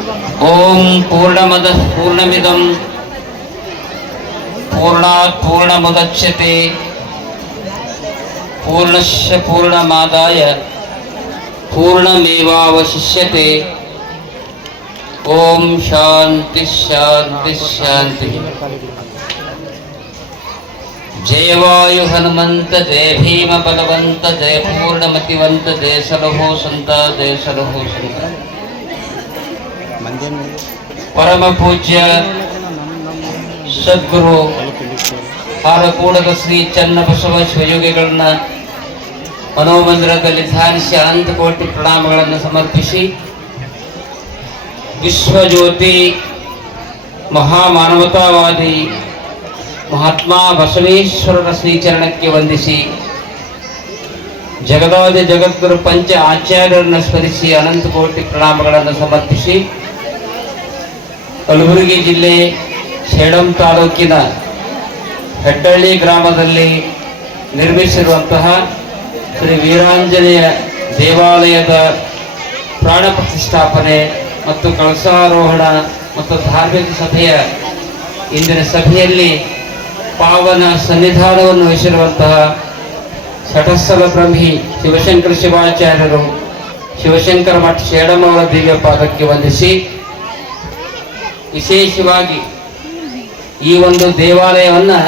ॐ पूर्णमदः पूर्णमिदं। पूर्णात् पूर्णमुदच्यते पूर्णश पूर्णमादाय पूर्णमेवावशिष्यते। ओम शांति शांति शांति। जय वायु हनुमंत जय भीम बलवंत जय पूर्णमतिवंत जय सलहो संता, जय सलहो संता। ಪರಮ ಪೂಜ್ಯ ಸದ್ಗುರು ಹಾರಕೂಡದ ಶ್ರೀ ಚನ್ನಬಸವ ಶಿವಯೋಗಿಗಳನ್ನ ಮನೋಮಂದಿರದಲ್ಲಿ ಧ್ಯಾನಿಸಿ ಅನಂತ ಕೋಟಿ ಪ್ರಣಾಮಗಳನ್ನು ಸಮರ್ಪಿಸಿ ವಿಶ್ವಜ್ಯೋತಿ ಮಹಾಮಾನವತಾವಾದಿ ಮಹಾತ್ಮ ಬಸವೇಶ್ವರರ ಶ್ರೀಚರಣಕ್ಕೆ ವಂದಿಸಿ ಜಗದಾದಿ ಜಗದ್ಗುರು ಪಂಚ ಆಚಾರ್ಯರನ್ನ ಸ್ಮರಿಸಿ ಅನಂತ ಕೋಟಿ ಪ್ರಣಾಮಗಳನ್ನು ಸಮರ್ಪಿಸಿ ಕಲಬುರಗಿ ಜಿಲ್ಲೆ ಸೇಡಂ ತಾಲೂಕಿನ ಹೆಡ್ಡಳ್ಳಿ ಗ್ರಾಮದಲ್ಲಿ ನಿರ್ಮಿಸಿರುವಂತಹ ಶ್ರೀ ವೀರಾಂಜನೇಯ ದೇವಾಲಯದ ಪ್ರಾಣ ಪ್ರತಿಷ್ಠಾಪನೆ ಮತ್ತು ಕಳಸಾರೋಹಣ ಮತ್ತು ಧಾರ್ಮಿಕ ಸಭೆಯ ಇಂದಿನ ಸಭೆಯಲ್ಲಿ ಪಾವನ ಸನ್ನಿಧಾನವನ್ನು ವಹಿಸಿರುವಂತಹ ಸಟಸ್ಥಲ ಬ್ರಹ್ಮಿ ಶಿವಶಂಕರ ಶಿವಾಚಾರ್ಯರು ಶಿವಶಂಕರ ಮಠ ಶೇಡಂ ಅವರ ದಿವ್ಯ ಪಾದಕ್ಕೆ ವಂದಿಸಿ ವಿಶೇಷವಾಗಿ ಈ ಒಂದು ದೇವಾಲಯವನ್ನು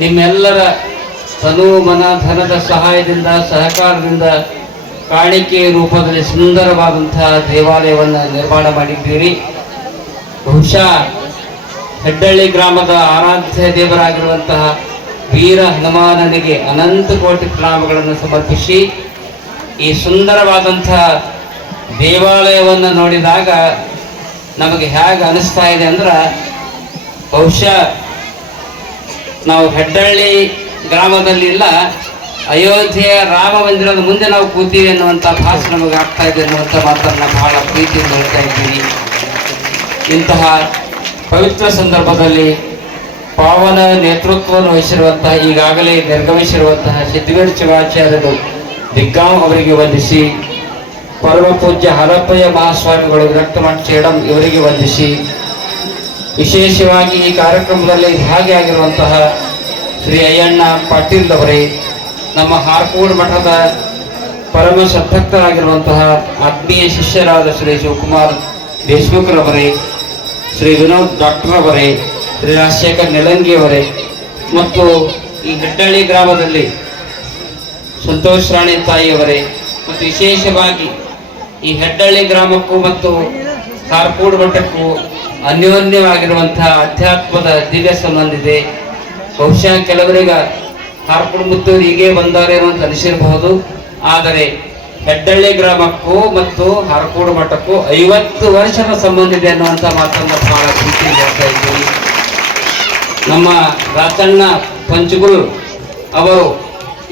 ನಿಮ್ಮೆಲ್ಲರ ತನು ಮನ ಧನದ ಸಹಾಯದಿಂದ, ಸಹಕಾರದಿಂದ, ಕಾಣಿಕೆ ರೂಪದಲ್ಲಿ ಸುಂದರವಾದಂತಹ ದೇವಾಲಯವನ್ನು ನಿರ್ಮಾಣ ಮಾಡಿದ್ದೀರಿ. ಬಹುಶಃ ಹೆಡ್ಡಳ್ಳಿ ಗ್ರಾಮದ ಆರಾಧ್ಯ ದೇವರಾಗಿರುವಂತಹ ವೀರ ಹನುಮಾನನಿಗೆ ಅನಂತ ಕೋಟಿ ಪ್ರಣಾಮಗಳನ್ನು ಸಮರ್ಪಿಸಿ ಈ ಸುಂದರವಾದಂತಹ ದೇವಾಲಯವನ್ನು ನೋಡಿದಾಗ ನಮಗೆ ಹೇಗೆ ಅನಿಸ್ತಾ ಇದೆ ಅಂದ್ರೆ ಬಹುಶಃ ನಾವು ಹೆಡ್ಡಳ್ಳಿ ಗ್ರಾಮದಲ್ಲಿ ಇಲ್ಲ, ಅಯೋಧ್ಯೆಯ ರಾಮ ಮಂದಿರದ ಮುಂದೆ ನಾವು ಕೂತೀವಿ ಅನ್ನುವಂಥ ಭಾಷೆ ನಮಗೆ ಆಗ್ತಾ ಇದೆ ಅನ್ನುವಂಥ ಮಾತನ್ನು ಬಹಳ ಪ್ರೀತಿಯಿಂದ ಹೇಳ್ತಾ ಇದ್ದೀವಿ. ಇಂತಹ ಪವಿತ್ರ ಸಂದರ್ಭದಲ್ಲಿ ಪಾವನ ನೇತೃತ್ವವನ್ನು ವಹಿಸಿರುವಂತಹ, ಈಗಾಗಲೇ ನಿರ್ಗಮಿಸಿರುವಂತಹ ಸಿದ್ಧವೀರ ಶಿವಾಚಾರ್ಯರು ದಿಗ್ಗಾಂವ್ ಅವರಿಗೆ ವಂದಿಸಿ ಪರಮ ಪೂಜ್ಯ ಹರಪ್ಪಯ್ಯ ಮಹಾಸ್ವಾಮಿಗಳು, ವಿರಕ್ತಮಠ ಚೇಡಂ ಇವರಿಗೆ ವಂದಿಸಿ, ವಿಶೇಷವಾಗಿ ಈ ಕಾರ್ಯಕ್ರಮದಲ್ಲಿ ಭಾಗಿಯಾಗಿರುವಂತಹ ಶ್ರೀ ಅಯ್ಯಣ್ಣ ಪಾಟೀಲ್ ಅವರೇ ನಮ್ಮ ಹಾರ್ಕೋಡ್ ಮಠದ ಪರಮ ಸದ್ಭಕ್ತರಾಗಿರುವಂತಹ ಆತ್ಮೀಯ ಶಿಷ್ಯರಾದ ಶ್ರೀ ಶಿವಕುಮಾರ್ ದೇಶ್ಮುಖ್ರವರೇ, ಶ್ರೀ ವಿನೋದ್ ಡಾಕ್ಟರ್ ಅವರೇ, ಶ್ರೀ ರಾಜಶೇಖರ್ ನೆಲಂಗಿ ಅವರೇ, ಮತ್ತು ಈ ಹೆಡ್ಡಳ್ಳಿ ಗ್ರಾಮದಲ್ಲಿ ಸಂತೋಷ್ ರಾಣಿ ತಾಯಿಯವರೇ ಮತ್ತು ವಿಶೇಷವಾಗಿ ಈ ಹೆಡ್ಡಳ್ಳಿ ಗ್ರಾಮಕ್ಕೂ ಮತ್ತು ಕಾರ್ಪೂಡ್ ಮಠಕ್ಕೂ ಅನ್ಯೋನ್ಯವಾಗಿರುವಂತಹ ಅಧ್ಯಾತ್ಮದ ದಿವ್ಯ ಸಂಬಂಧಿದೆ ಬಹುಶಃ ಕೆಲವರಿಗ ಕಾರ್ಪೂಡ್ ಮುತ್ತೂರು ಹೀಗೆ ಬಂದವರೇನೋ ಅಂತ ಅನಿಸಿರಬಹುದು. ಆದರೆ ಹೆಡ್ಡಳ್ಳಿ ಗ್ರಾಮಕ್ಕೂ ಮತ್ತು ಹಾರ್ಕೋಡು ಮಠಕ್ಕೂ ಐವತ್ತು ವರ್ಷದ ಸಂಬಂಧ ಇದೆ ಅನ್ನುವಂಥ ಮಾತನ್ನು ಬಹಳ ಪ್ರೀತಿ ಹೇಳ್ತಾ ಇದ್ದೀವಿ ನಮ್ಮ ರಾತಣ್ಣ ಪಂಚಗುರು ಅವರು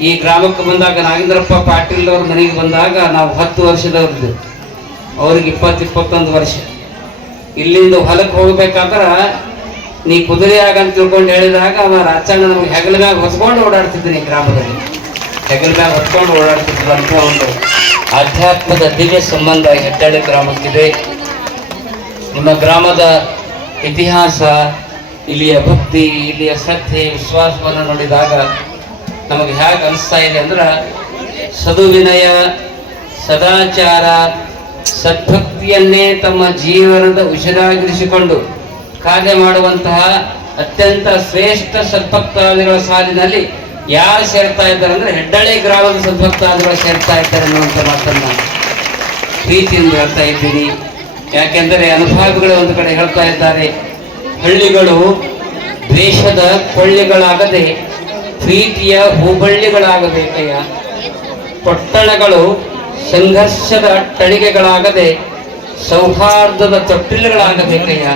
ಈ ಗ್ರಾಮಕ್ಕೆ ಬಂದಾಗ ನಾಗೇಂದ್ರಪ್ಪ ಪಾಟೀಲ್ ಅವ್ರ ಮನೆಗೆ ಬಂದಾಗ ನಾವು ಹತ್ತು ವರ್ಷದವ್ರದ್ದು. ಅವ್ರಿಗೆ ಇಪ್ಪತ್ತು, ಇಪ್ಪತ್ತೊಂದು ವರ್ಷ. ಇಲ್ಲಿಂದ ಹೊಲಕ್ಕೆ ಹೋಗ್ಬೇಕಾದ್ರೆ ನೀ ಕುದುರೆ ಆಗ ಅಂತ ತಿಳ್ಕೊಂಡು ಹೇಳಿದಾಗ ಅವ ರಾಚಣ್ಣ ನಮ್ಗೆ ಹೆಗಲ ಮ್ಯಾಗ ಹೊಸ್ಕೊಂಡು ಓಡಾಡ್ತಿದ್ದೀನಿ ಈ ಗ್ರಾಮದಲ್ಲಿ. ಹೆಗಲ ಹೊತ್ಕೊಂಡು ಓಡಾಡ್ತಿದ್ರು ಅಂತ ಒಂದು ಆಧ್ಯಾತ್ಮದ ದಿವ್ಯ ಸಂಬಂಧ ಹೆದ್ದಾಳಿ ಗ್ರಾಮಕ್ಕಿದೆ. ನಿಮ್ಮ ಗ್ರಾಮದ ಇತಿಹಾಸ, ಇಲ್ಲಿಯ ಭಕ್ತಿ, ಇಲ್ಲಿಯ ಶ್ರದ್ಧೆ, ವಿಶ್ವಾಸವನ್ನು ನೋಡಿದಾಗ ನಮಗೆ ಹೇಗೆ ಅನಿಸ್ತಾ ಇದೆ ಅಂದ್ರೆ ಸದುವಿನಯ ಸದಾಚಾರ ಸದ್ಭಕ್ತಿಯನ್ನೇ ತಮ್ಮ ಜೀವನದ ಉಸಿರಾಗಿರಿಸಿಕೊಂಡು ಕಾರ್ಯ ಮಾಡುವಂತಹ ಅತ್ಯಂತ ಶ್ರೇಷ್ಠ ಸದ್ಭಕ್ತಾದಿಗಳ ಸಾಲಿನಲ್ಲಿ ಯಾರು ಸೇರ್ತಾ ಇದ್ದಾರೆ ಅಂದ್ರೆ ಹೆಡ್ಡಳ್ಳಿ ಗ್ರಾಮದ ಸದ್ಭಕ್ತಾದಿಗಳು ಸೇರ್ತಾ ಇದ್ದಾರೆ ಅನ್ನುವಂಥ ಮಾತನ್ನ ಪ್ರೀತಿಯಿಂದ ಹೇಳ್ತಾ ಇದ್ದೀನಿ. ಯಾಕೆಂದರೆ ಅನುಭವಿಗಳು ಒಂದು ಕಡೆ ಹೇಳ್ತಾ ಇದ್ದಾರೆ, ಹಳ್ಳಿಗಳು ದ್ವೇಷದ ಕೊಳ್ಳಿಗಳಾಗದೆ ಪ್ರೀತಿಯ ಹೂಬಳ್ಳಿಗಳಾಗಬೇಕಯ್ಯ. ಪಟ್ಟಣಗಳು ಸಂಘರ್ಷದ ಟಳಿಗೆಗಳಾಗದೆ ಸೌಹಾರ್ದದ ತೊಟ್ಟಿಲುಗಳಾಗಬೇಕಯ್ಯ.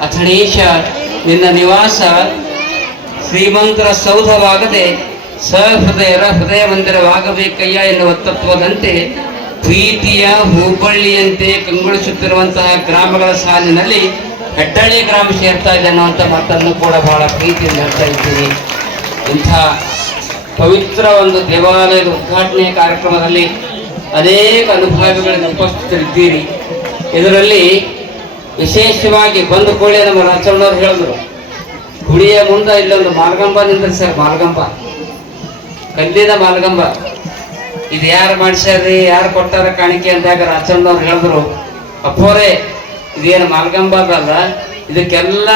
ಅಥಣೇಶ, ನಿನ್ನ ನಿವಾಸ ಶ್ರೀಮಂತರ ಸೌಧವಾಗದೆ ಸಹೃದಯರ ಹೃದಯ ಮಂದಿರವಾಗಬೇಕಯ್ಯ ಎನ್ನುವ ತತ್ವದಂತೆ ಪ್ರೀತಿಯ ಹೂಬಳ್ಳಿಯಂತೆ ಕಂಗೊಳಿಸುತ್ತಿರುವಂತಹ ಗ್ರಾಮಗಳ ಸಾಲಿನಲ್ಲಿ ಹೆಡ್ಡಳ್ಳಿ ಗ್ರಾಮ ಸೇರ್ತಾ ಇದೆ ಅನ್ನುವಂಥ ಮಾತನ್ನು ಕೂಡ ಬಹಳ ಪ್ರೀತಿಯಿಂದ ಹೇಳ್ತಾ ಇದ್ದೀನಿ. ಇಂಥ ಪವಿತ್ರ ಒಂದು ದೇವಾಲಯದ ಉದ್ಘಾಟನೆ ಕಾರ್ಯಕ್ರಮದಲ್ಲಿ ಅನೇಕ ಅನುಭವಿಗಳಿಗೆ ಉಪಸ್ಥಿತರಿದ್ದೀರಿ. ಇದರಲ್ಲಿ ವಿಶೇಷವಾಗಿ ಬಂದು ಕೂಡಲೇ ನಮ್ಮ ರಾಚಣ್ಣವ್ರು ಹೇಳಿದ್ರು. ಗುಡಿಯ ಮುಂದೆ ಇಲ್ಲೊಂದು ಮಾಲ್ಗಂಬ ಸರ್, ಮಾರ್ಗಂಬ. ಕಲ್ಲಿನ ಮಾರ್ಗಂಬ. ಇದು ಯಾರು ಮಾಡಿಸ್ಯಾರ್ರಿ ಯಾರು ಕೊಟ್ಟಾರ ಕಾಣಿಕೆ ಅಂದಾಗ ರಾಚಣ್ಣವ್ರು ಹೇಳಿದ್ರು, ಅಪ್ಪೋರೆ, ಇದೇನು ಮಾರ್ಗಂಬ ಅದಲ್ಲ ಇದಕ್ಕೆಲ್ಲ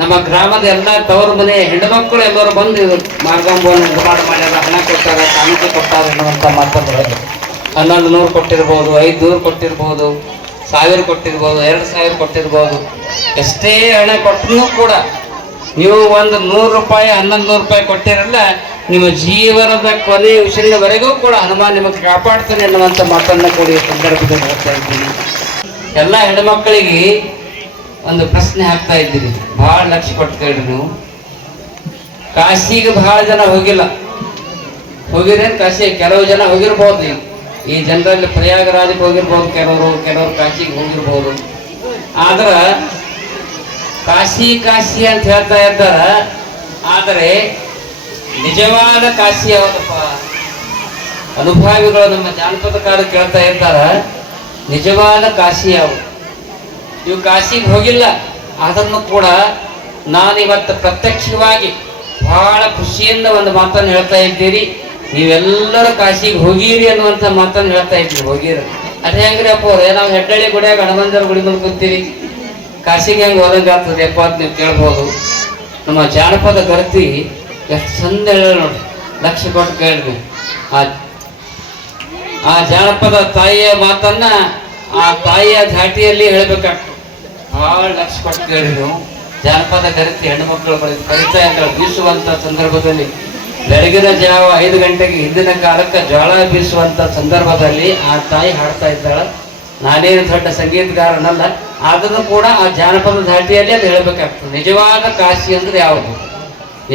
ನಮ್ಮ ಗ್ರಾಮದ ಎಲ್ಲ ತವರು ಮನೆ ಹೆಣ್ಮಕ್ಳು ಎಲ್ಲರೂ ಬಂದು ಮಾಲ್ಗಂಬವನ್ನು ನಿರ್ಮಾಣ ಮಾಡ್ಯಾರ ಹಣ ಕೊಟ್ಟಾರ ಕಾಣಿಕೆ ಕೊಟ್ಟಾರ ಅನ್ನುವಂಥ ಮಾತಾಡ್ತಾರೆ ಹನ್ನೊಂದು ನೂರು ಕೊಟ್ಟಿರ್ಬೋದು, ಐದು ನೂರು ಕೊಟ್ಟಿರ್ಬೋದು, ಸಾವಿರ ಕೊಟ್ಟಿರ್ಬೋದು, ಎರಡು ಸಾವಿರ ಕೊಟ್ಟಿರ್ಬೋದು. ಎಷ್ಟೇ ಹಣ ಕೊಟ್ಟರೂ ಕೂಡ ನೀವು ಒಂದು ನೂರು ರೂಪಾಯಿ, ಹನ್ನೊಂದು ನೂರು ರೂಪಾಯಿ ಕೊಟ್ಟಿರಲ್ಲ, ನಿಮ್ಮ ಜೀವನದ ಕೊನೆ ಉಸಿರಿನವರೆಗೂ ಕೂಡ ಹನುಮಾನ್ ನಿಮಗೆ ಕಾಪಾಡ್ತಾನೆ ಅನ್ನುವಂಥ ಮಾತನ್ನು ಕೂಡ ಈ ಸಂದರ್ಭದಲ್ಲಿ ಹೇಳ್ತಾ ಇದ್ದೀನಿ. ಎಲ್ಲ ಹೆಣ್ಮಕ್ಳಿಗೆ ಒಂದು ಪ್ರಶ್ನೆ ಹಾಕ್ತಾ ಇದ್ದೀರಿ. ಬಹಳ ಲಕ್ಷ ಕೇಳ್ರಿ ನೀವು. ಕಾಶಿಗೆ ಬಹಳ ಜನ ಹೋಗಿಲ್ಲ. ಹೋಗಿರೇನು ಕಾಶಿ, ಕೆಲವು ಜನ ಹೋಗಿರ್ಬೋದು ನೀವು. ಈ ಜನರಲ್ಲಿ ಪ್ರಯಾಗರಾಜಕ್ಕೆ ಹೋಗಿರ್ಬೋದು, ಕೆಲವರು ಕೆಲವರು ಕಾಶಿಗೆ ಹೋಗಿರ್ಬೋದು. ಆದ್ರೆ, ಕಾಶಿ ಕಾಶಿ ಅಂತ ಹೇಳ್ತಾ ಇದ್ದಾರ. ಆದರೆ, ನಿಜವಾದ ಕಾಶಿ ಯಾವುದಪ್ಪ? ಅನುಭವಿಗಳು ನಮ್ಮ ಜಾನಪದ ಕಾಲ ಕೇಳ್ತಾ ಇದ್ದಾರ. ನಿಜವಾದ ಕಾಶಿ ಯಾವುದು? ಇವು ಕಾಶಿಗೆ ಹೋಗಿಲ್ಲ. ಅದನ್ನು ಕೂಡ ನಾನು ಇವತ್ತು ಪ್ರತ್ಯಕ್ಷವಾಗಿ ಬಹಳ ಖುಷಿಯಿಂದ ಒಂದು ಮಾತನ್ನು ಹೇಳ್ತಾ ಇದ್ದೀರಿ. ನೀವೆಲ್ಲರೂ ಕಾಶಿಗೆ ಹೋಗಿರಿ ಅನ್ನುವಂಥ ಮಾತನ್ನು ಹೇಳ್ತಾ ಇದ್ದೀರಿ ಹೋಗಿರಿ. ಅದೇ ಹೆಂಗ್ರಿ ಅಪ್ಪ ಅವ್ರೆ? ನಾವು ಹೆಡ್ಡಳ್ಳಿ ಗುಡಿಯಾಗ ಹನುಮಂತರ ಗುಡಿ ಮುಂದೆ ಕೂತೀವಿ. ಕಾಶಿಗೆ ಹೆಂಗೆ ಹೋದಂಗೆ ಆಗ್ತದೆ ಅಪ್ಪ ಅಂತ ನೀವು ಕೇಳ್ಬೋದು. ನಮ್ಮ ಜಾನಪದ ಗರ್ತಿ ಎಷ್ಟು ಚಂದ ಹೇಳ ನೋಡಿ ಲಕ್ಷ ಕೊಟ್ಟು ಕೇಳಿದ್ವಿ ಆ ಆ ಜಾನಪದ ತಾಯಿಯ ಮಾತನ್ನ ಆ ತಾಯಿಯ ಧಾಟಿಯಲ್ಲಿ ಹೇಳ್ಬೇಕಾಗ್ತದೆ. ಬಹಳ ಲಕ್ಷ ಕೊಟ್ಟು ಜಾನಪದ ಕರಿತಿ ಹೆಣ್ಣು ಮಕ್ಕಳು ಕರಿತಾ ಇದ್ದಾರೆ ಬೀಸುವಂತ ಸಂದರ್ಭದಲ್ಲಿ ಬೆಳಗಿನ ಜಾವ ಐದು ಗಂಟೆಗೆ ಹಿಂದಿನ ಕಾಲಕ್ಕೆ ಜ್ವಾಳ ಬೀಸುವಂತ ಸಂದರ್ಭದಲ್ಲಿ ಆ ತಾಯಿ ಹಾಡ್ತಾ ಇದ್ದಾಳೆ. ನಾನೇನು ದೊಡ್ಡ ಸಂಗೀತಗಾರನಲ್ಲ, ಆದರೂ ಕೂಡ ಆ ಜಾನಪದ ಧಾಟಿಯಲ್ಲಿ ಅದು ಹೇಳಬೇಕಾಗ್ತದೆ. ನಿಜವಾದ ಕಾಶಿ ಅಂದ್ರೆ ಯಾವುದು?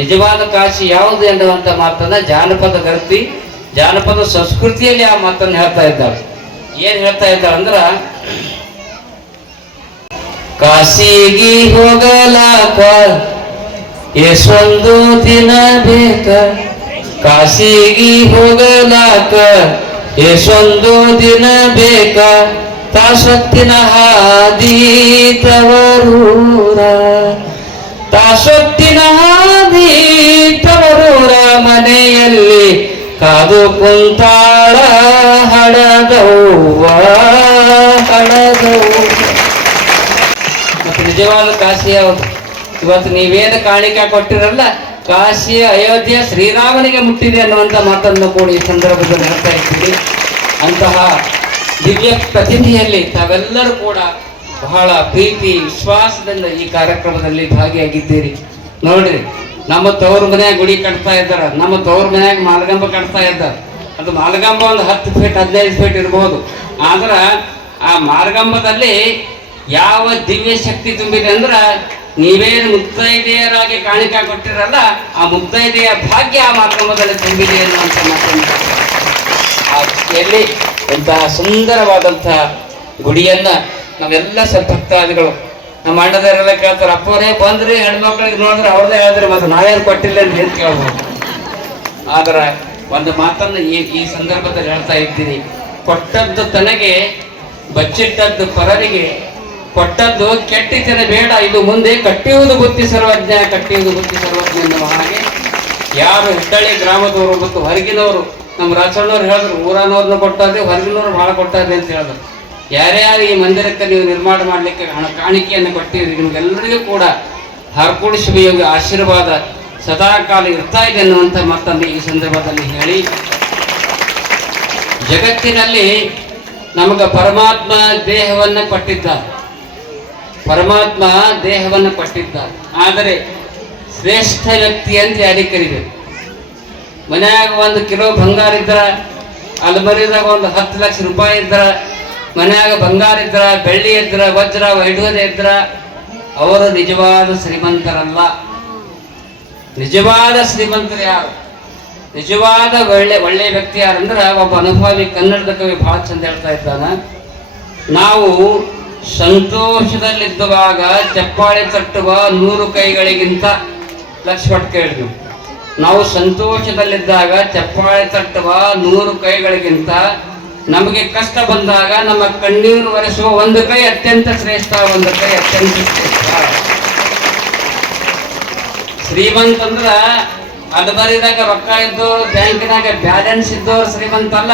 ನಿಜವಾದ ಕಾಶಿ ಯಾವುದು ಎನ್ನುವಂತ ಮಾತನ್ನ ಜಾನಪದ ಗರ್ತಿ ಜಾನಪದ ಸಂಸ್ಕೃತಿಯಲ್ಲಿ ಆ ಮಾತನ್ನು ಹೇಳ್ತಾ ಇದ್ದಾಳೆ. ಏನ್ ಹೇಳ್ತಾ ಇದ್ದಾಳೆ ಅಂದ್ರ ಕಾಶಿಗೆ ಹೋಗಲಾಕ ಎಷ್ಟೊಂದು ದಿನ ಬೇಕ? ಕಾಶಿಗೆ ಹೋಗಲಾಕ ಎಷ್ಟೊಂದು ದಿನ ಬೇಕ? ತಾಸೊತ್ತಿನ ಹಾದಿ ತವರೂರ ತಾಸೊತ್ತಿನ ಹಾದಿ ತವರೂರ ಮನೆಯಲ್ಲಿ ಕಾದು ಕುಂತಾಳ ಹಡದವ್ವ ಹಡದವ್ವ ನಿಜವಾದ ಕಾಶಿ ಯಾವುದು? ಇವತ್ತು ನೀವೇನು ಕಾಣಿಕೆ ಕೊಟ್ಟಿರಲ್ಲ, ಕಾಶಿಯ ಅಯೋಧ್ಯೆ ಶ್ರೀರಾಮನಿಗೆ ಮುಟ್ಟಿದೆ ಅನ್ನುವಂಥ ಮಾತನ್ನು ಕೂಡ ಈ ಸಂದರ್ಭದಲ್ಲಿ ಹೇಳ್ತಾ ಇದ್ದೀವಿ. ಅಂತಹ ದಿವ್ಯ ಪ್ರತಿನಿಧಿಯಲ್ಲಿ ತಾವೆಲ್ಲರೂ ಕೂಡ ಬಹಳ ಪ್ರೀತಿ, ವಿಶ್ವಾಸದಿಂದ ಈ ಕಾರ್ಯಕ್ರಮದಲ್ಲಿ ಭಾಗಿಯಾಗಿದ್ದೀರಿ. ನೋಡ್ರಿ, ನಮ್ಮ ತವ್ರ ಮನೆಯಾಗ ಗುಡಿ ಕಟ್ತಾ ಇದ್ದಾರ, ನಮ್ಮ ತವ್ರ ಮನೆಯಾಗ ಮಾಲಗಂಬ ಕಟ್ತಾ ಇದ್ದಾರೆ. ಅದು ಮಾಲಗಂಬ ಒಂದು ಹತ್ತು ಫೀಟ್ ಹದಿನೈದು ಫೀಟ್ ಇರ್ಬೋದು. ಆದ್ರೆ ಆ ಮಾರ್ಗಂಬದಲ್ಲಿ ಯಾವ ದಿವ್ಯ ಶಕ್ತಿ ತುಂಬಿದೆ ಅಂದ್ರೆ ನೀವೇನು ಮುಕ್ತೈದೆಯರಾಗಿ ಕಾಣಿಕೆ ಕೊಟ್ಟಿರಲ್ಲ, ಆ ಮುಕ್ತೈದೆಯ ಭಾಗ್ಯ ಆ ಮಾಧ್ಯಮದಲ್ಲಿ ತುಂಬಿದೆ ಅನ್ನುವಂಥ ಮಾತನ್ನು ಆ ಎಲ್ಲಿ ಇಂತಹ ಸುಂದರವಾದಂತಹ ಗುಡಿಯನ್ನ ನಾವೆಲ್ಲ ಸದ್ಭಕ್ತಾದಿಗಳು ಭಕ್ತಾದಿಗಳು, ನಮ್ಮ ಅಣ್ಣದವರೆಲ್ಲ ಕೇಳ್ತಾರೆ, ಅಪ್ಪರೇ, ಬಂದ್ರಿ, ಹೆಣ್ಮಕ್ಳಿಗೆ ನೋಡಿದ್ರೆ ಅವ್ರದೇ ಹೇಳಿದ್ರೆ ಮತ್ತೆ ನಾವೇನು ಕೊಟ್ಟಿಲ್ಲ ಅಂತ ಹೇಳಿ ಕೇಳ್ಬೋದು. ಆದ್ರೆ ಒಂದು ಮಾತನ್ನು ಈ ಈ ಸಂದರ್ಭದಲ್ಲಿ ಹೇಳ್ತಾ ಇದ್ದೀನಿ, ಕೊಟ್ಟದ್ದು ತನಗೆ, ಬಚ್ಚಿಟ್ಟದ್ದು ಪರರಿಗೆ ಕೊಟ್ಟದ್ದು ಕೆಟ್ಟಿತನ ಬೇಡ, ಇದು ಮುಂದೆ ಕಟ್ಟಿಯುವುದು ಬುತ್ತಿ ಸರ್ವಜ್ಞ, ಕಟ್ಟಿಯುವುದು ಬುತ್ತಿ ಸರ್ವಜ್ಞ ಎನ್ನುವ ಹಾಗೆ ಯಾರು ಹೆಟ್ಟಳ್ಳಿ ಗ್ರಾಮದವರು ಮತ್ತು ಹೊರಗಿನವರು, ನಮ್ಮ ರಾಜಣ್ಣವ್ರು ಹೇಳಿದ್ರು, ಊರನವ್ರನ್ನ ಕೊಟ್ಟಾದ್ರೆ ಹೊರಗಿನವ್ರು ಬಹಳ ಕೊಟ್ಟಾದ್ರೆ ಅಂತ ಹೇಳಿದ್ರು. ಯಾರ್ಯಾರು ಈ ಮಂದಿರಕ್ಕೆ ನೀವು ನಿರ್ಮಾಣ ಮಾಡಲಿಕ್ಕೆ ಹಣ ಕಾಣಿಕೆಯನ್ನು ಕೊಟ್ಟಿದ್ರಿ ನಿಮಗೆಲ್ಲರಿಗೂ ಕೂಡ ಹರ್ಕೂಡಿ ಶುಭಯೋಗ ಆಶೀರ್ವಾದ ಸದಾಕಾಲ ಇರ್ತಾ ಇದೆ ಅನ್ನುವಂಥ ಮತ್ತೊಂದು ಈ ಸಂದರ್ಭದಲ್ಲಿ ಹೇಳಿ. ಜಗತ್ತಿನಲ್ಲಿ ನಮಗೆ ಪರಮಾತ್ಮ ದೇಹವನ್ನು ಕೊಟ್ಟಿದ್ದ ಪರಮಾತ್ಮ ದೇಹವನ್ನು ಕೊಟ್ಟಿದ್ದ ಆದರೆ ಶ್ರೇಷ್ಠ ವ್ಯಕ್ತಿ ಅಂತ ಯಾರಿಗೆ ಕರಿಬೇಕು? ಮನ್ಯಾಗ ಒಂದು ಕಿಲೋ ಬಂಗಾರ ಇದ್ರ, ಅಲ್ಮರಿದಾಗ ಒಂದು ಹತ್ತು ಲಕ್ಷ ರೂಪಾಯಿ ಇದ್ರ, ಮನ್ಯಾಗ ಬಂಗಾರ ಇದ್ರ, ಬೆಳ್ಳಿ ಇದ್ರ, ವಜ್ರ, ವೈಢೂರ್ಯ ಇದ್ರ, ಅವರು ನಿಜವಾದ ಶ್ರೀಮಂತರಲ್ಲ. ನಿಜವಾದ ಶ್ರೀಮಂತರು ಯಾರು? ನಿಜವಾದ ಒಳ್ಳೆ ಒಳ್ಳೆ ವ್ಯಕ್ತಿ ಯಾರಂದ್ರೆ ಒಬ್ಬ ಅನುಭವಿ ಕನ್ನಡದ ಕವಿ ಭಾಳ ಚಂದ ಹೇಳ್ತಾ ಇದ್ದಾನೆ. ನಾವು ಸಂತೋಷದಲ್ಲಿದ್ದುವಾಗ ಚಪ್ಪಾಳೆ ತಟ್ಟುವ ನೂರು ಕೈಗಳಿಗಿಂತ ಲಕ್ಷ ಪಟ್ಟು ಕೇಳಿದ್ವಿ. ನಾವು ಸಂತೋಷದಲ್ಲಿದ್ದಾಗ ಚಪ್ಪಾಳೆ ತಟ್ಟುವ ನೂರು ಕೈಗಳಿಗಿಂತ ನಮಗೆ ಕಷ್ಟ ಬಂದಾಗ ನಮ್ಮ ಕಣ್ಣೀರು ಒರೆಸುವ ಒಂದು ಕೈ ಅತ್ಯಂತ ಶ್ರೇಷ್ಠ, ಒಂದು ಕೈ ಅತ್ಯಂತ ಶ್ರೇಷ್ಠ. ಶ್ರೀಮಂತ ಅಂದ್ರ ಅಡ್ಬರಿದಾಗ ರೊಕ್ಕ ಇದ್ದವ್ರು ಬ್ಯಾಂಕಿನಾಗ ಬ್ಯಾಲೆನ್ಸ್ ಇದ್ದವ್ರು ಶ್ರೀಮಂತ ಅಲ್ಲ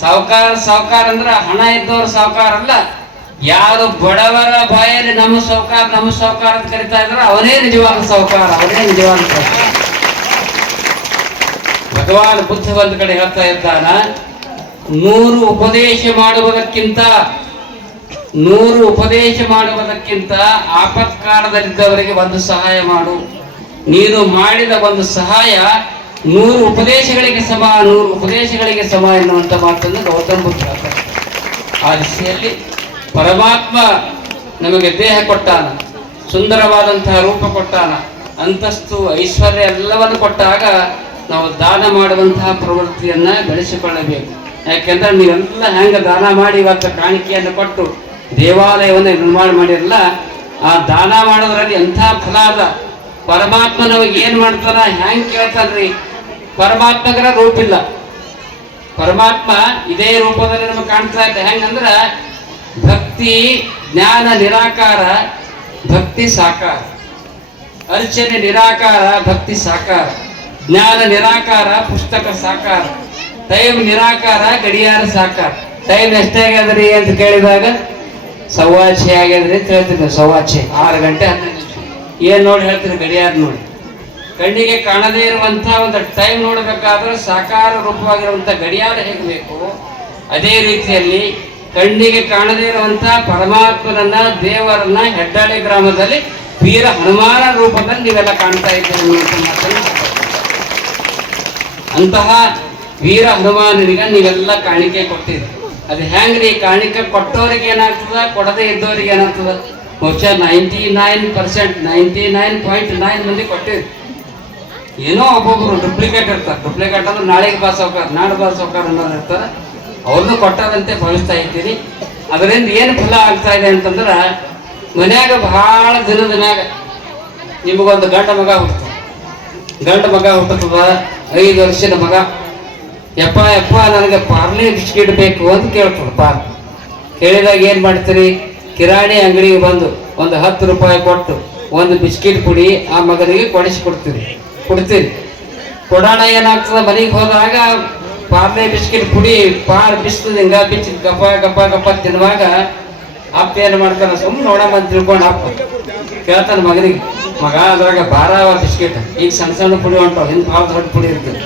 ಸಾವುಕಾರ ಸಾವುಕಾರ ಅಂದ್ರ ಹಣ ಇದ್ದವ್ರು ಸಾವುಕಾರ ಅಲ್ಲ. ಯಾರು ಬಡವರ ಬಾಯಲ್ಲಿ ನಮ್ಮ ಸೌಕಾರ ನಮ್ಮ ಸೌಕಾರ ಅಂತ ಕರಿತಾ ಇದ್ರ ಅವನೇ ನಿಜವಾದ ಸೌಕಾರ ಅವನೇ ನಿಜವಾದ ಸೌಕಾರ ಭಗವಾನ್ ಬುದ್ಧ ಒಂದ್ ಕಡೆ ಹೇಳ್ತಾ ಇದ್ದಾನ, ನೂರು ಉಪದೇಶ ಮಾಡುವುದಕ್ಕಿಂತ, ನೂರು ಉಪದೇಶ ಮಾಡುವುದಕ್ಕಿಂತ ಆಪತ್ಕಾಲದಲ್ಲಿದ್ದವರಿಗೆ ಒಂದು ಸಹಾಯ ಮಾಡು. ನೀನು ಮಾಡಿದ ಒಂದು ಸಹಾಯ ನೂರು ಉಪದೇಶಗಳಿಗೆ ಸಮ, ನೂರು ಉಪದೇಶಗಳಿಗೆ ಸಮ ಎನ್ನುವಂತ ಮಾತನ್ನು ಗೌತಮ ಬುದ್ಧ ಆ ದಿಶೆಯಲ್ಲಿ ಪರಮಾತ್ಮ ನಮಗೆ ದೇಹ ಕೊಟ್ಟಾನ, ಸುಂದರವಾದಂತಹ ರೂಪ ಕೊಟ್ಟಾನ, ಅಂತಸ್ತು, ಐಶ್ವರ್ಯ ಎಲ್ಲವನ್ನು ಕೊಟ್ಟಾಗ ನಾವು ದಾನ ಮಾಡುವಂತಹ ಪ್ರವೃತ್ತಿಯನ್ನ ಬೆಳೆಸಿಕೊಳ್ಳಬೇಕು. ಯಾಕೆಂದ್ರೆ ನೀವೆಲ್ಲ ಹೆಂಗ ದಾನ ಮಾಡಿ ಇವತ್ತು ಕಾಣಿಕೆಯನ್ನು ಕೊಟ್ಟು ದೇವಾಲಯವನ್ನು ನಿರ್ಮಾಣ ಮಾಡಿರಲ್ಲ, ಆ ದಾನ ಮಾಡೋದ್ರಲ್ಲಿ ಎಂಥ ಫಲ ಅದ? ಪರಮಾತ್ಮ ನಮಗೆ ಏನ್ ಮಾಡ್ತಾನ? ಹೆಂಗ್ ಕೇಳ್ತಾನ್ರಿ? ಪರಮಾತ್ಮಗರ ರೂಪಿಲ್ಲ. ಪರಮಾತ್ಮ ಇದೇ ರೂಪದಲ್ಲಿ ನಮಗೆ ಕಾಣ್ತಾ ಇದ್ದ. ಹೆಂಗಂದ್ರ ಭಕ್ತಿ, ಜ್ಞಾನ ನಿರಾಕಾರ, ಭಕ್ತಿ ಸಾಕಾರ. ಅರ್ಚನೆ ನಿರಾಕಾರ, ಭಕ್ತಿ ಸಾಕಾರ. ಜ್ಞಾನ ನಿರಾಕಾರ, ಪುಸ್ತಕ ಸಾಕಾರ. ಟೈಮ್ ನಿರಾಕಾರ, ಗಡಿಯಾರ ಸಾಕಾರ. ಟೈಮ್ ಎಷ್ಟಾಗ್ಯದ್ರಿ ಅಂತ ಕೇಳಿದಾಗ ಸವಾಚಿ ಆಗ್ಯದ್ರಿ ಅಂತ ಹೇಳ್ತೀನಿ ಸವಾಚೆ ಆರು ಗಂಟೆ ಹನ್ನೊಂದು ನಿಮಿಷ. ಏನ್ ನೋಡಿ ಹೇಳ್ತೀನಿ ಗಡಿಯಾರ ನೋಡಿ. ಕಣ್ಣಿಗೆ ಕಾಣದೇ ಇರುವಂತಹ ಒಂದು ಟೈಮ್ ನೋಡಬೇಕಾದ್ರೆ ಸಾಕಾರ ರೂಪವಾಗಿರುವಂಥ ಗಡಿಯಾರ ಹೇಗೆ ಬೇಕು, ಅದೇ ರೀತಿಯಲ್ಲಿ ಕಣ್ಣಿಗೆ ಕಾಣದೇ ಇರುವಂತಹ ಪರಮಾತ್ಮನನ್ನ ದೇವರನ್ನ ಹೆಡ್ಡಾಳಿ ಗ್ರಾಮದಲ್ಲಿ ವೀರ ಹನುಮಾನ ರೂಪದಲ್ಲಿ ನೀವೆಲ್ಲ ಕಾಣ್ತಾ ಇದ್ದೀರಿ ಅಂತಹ ವೀರ ಹನುಮಾನನಿಗೆ ನೀವೆಲ್ಲ ಕಾಣಿಕೆ ಕೊಟ್ಟಿದ್ರಿ ಅದು ಹೆಂಗ್ರಿ ಕಾಣಿಕೆ ಕೊಟ್ಟವರಿಗೆ ಏನಾಗ್ತದ, ಕೊಡದೇ ಇದ್ದವರಿಗೆ ಏನಾಗ್ತದ? ಬಹುಶಃ ninety nine percent ninety nine point nine ಮಂದಿ ಕೊಟ್ಟಿದ್ರು ಏನೋ ಒಬ್ಬೊಬ್ರು ಡುಪ್ಲಿಕೇಟ್ ಇರ್ತಾರೆ. ಡುಪ್ಲಿಕೇಟ್ ಅಂದ್ರೆ ನಾಳೆಗೆ ಬಾಸ್ ಹೋಗ್ತಾರೆ ನಾಡು ಬಾಸ್ ಹೋಗ್ತಾರೆ ಅನ್ನೋದು ಇರ್ತಾರೆ. ಅವ್ರನ್ನೂ ಕೊಟ್ಟದಂತೆ ಭಾವಿಸ್ತಾ ಇದ್ದೀನಿ. ಅದರಿಂದ ಏನು ಫಲ ಆಗ್ತಾ ಇದೆ ಅಂತಂದ್ರೆ, ಮನ್ಯಾಗ ಬಹಳ ದಿನದ ಮ್ಯಾಗ ನಿಮಗೊಂದು ಗಂಡ ಮಗ ಹುಟ್ಟುತ್ತೆ ಗಂಡ ಮಗ ಹುಟ್ಟುತ್ತದ ಐದು ವರ್ಷದ ಮಗ. ಯಪ್ಪ ಯಪ್ಪ, ನನಗೆ ಪಾರ್ಲೆ ಬಿಸ್ಕಿಟ್ ಬೇಕು ಅಂತ ಕೇಳ್ತದ ಪಾರ್ ಕೇಳಿದಾಗ ಏನು ಮಾಡ್ತೀರಿ? ಕಿರಾಣಿ ಅಂಗಡಿಗೆ ಬಂದು ಒಂದು ಹತ್ತು ರೂಪಾಯಿ ಕೊಟ್ಟು ಒಂದು ಬಿಸ್ಕಿಟ್ ಪುಡಿ ಆ ಮಗನಿಗೆ ಕೊಡಿಸಿ ಕೊಡ್ತೀರಿ. ಕೊಡ್ತೀರಿ. ಕೊಡೋಣ ಏನಾಗ್ತದ? ಮನೆಗೆ ಹೋದಾಗ ಪಾರ್ಲೆ ಬಿಸ್ಕಿಟ್ ಪುಡಿ ಪಾರ್ ಬಿಸ್ತದ ಹಿಂಗ ಬಿಚ್ಚಿ ಗಪ್ಪ ಗಪ್ಪ ಗಪ್ಪ ತಿನ್ನುವಾಗ ಅಪ್ಪ ಏನು ಮಾಡ್ತಾನ ಸುಮ್ಮನೆ ನೋಡಮ್ಮ ಅಂತ ತಿಳ್ಕೊಂಡು ಅಪ್ಪ ಕೇಳ್ತಾನ ಮಗನಿಗೆ, ಮಗ, ಅದ್ರಾಗ ಬಾರ ಬಿಸ್ಕೆಟ್. ಈಗ ಸಣ್ಣ ಸಣ್ಣ ಪುಡಿ ಹೊಂಟಾವ ಹಿಂದೆ ಭಾಳ ದೊಡ್ಡ ಪುಡಿ ಇರ್ತದೆ.